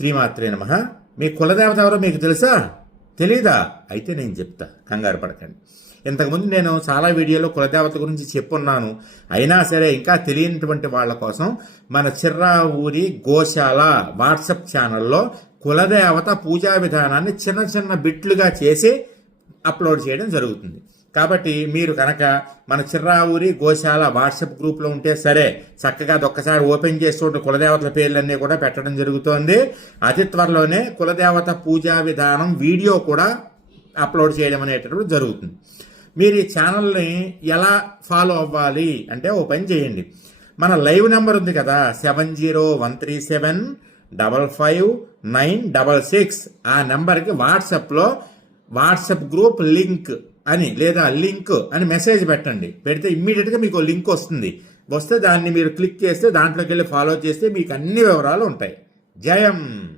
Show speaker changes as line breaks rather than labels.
శ్రీమాత్రే నమ. మీ కులదేవత ఎవరో మీకు తెలుసా? తెలీదా? అయితే నేను చెప్తా. కంగారు పడకండి. ఇంతకుముందు నేను చాలా వీడియోలో కులదేవత గురించి చెప్పున్నాను. అయినా సరే ఇంకా తెలియనటువంటి వాళ్ళ కోసం మన చిర్రా ఊరి గోశాల వాట్సప్ ఛానల్లో కులదేవత పూజా విధానాన్ని చిన్న చిన్న బిట్లుగా చేసి అప్లోడ్ చేయడం జరుగుతుంది. కాబట్టి మీరు కనుక మన చిర్రావూరి గోశాల వాట్సాప్ గ్రూప్లో ఉంటే సరే చక్కగా అదొక్కసారి ఓపెన్ చేస్తుంటే కులదేవతల పేర్లన్నీ కూడా పెట్టడం జరుగుతోంది. అతి త్వరలోనే కులదేవత పూజా విధానం వీడియో కూడా అప్లోడ్ చేయడం అనేటప్పుడు జరుగుతుంది. మీరు ఈ ఛానల్ని ఎలా ఫాలో అవ్వాలి అంటే ఓ పని చేయండి. మన లైవ్ నెంబర్ ఉంది కదా seven zero one three seven double five nine double six. ఆ నెంబర్కి వాట్సాప్లో వాట్సాప్ గ్రూప్ లింక్ అని లేదా లింక్ అని మెసేజ్ పెట్టండి. పెడితే ఇమ్మీడియట్గా మీకు లింక్ వస్తుంది. వస్తే దాన్ని మీరు క్లిక్ చేస్తే దాంట్లోకి వెళ్ళి ఫాలో చేస్తే మీకు అన్ని వివరాలు ఉంటాయి. జయం!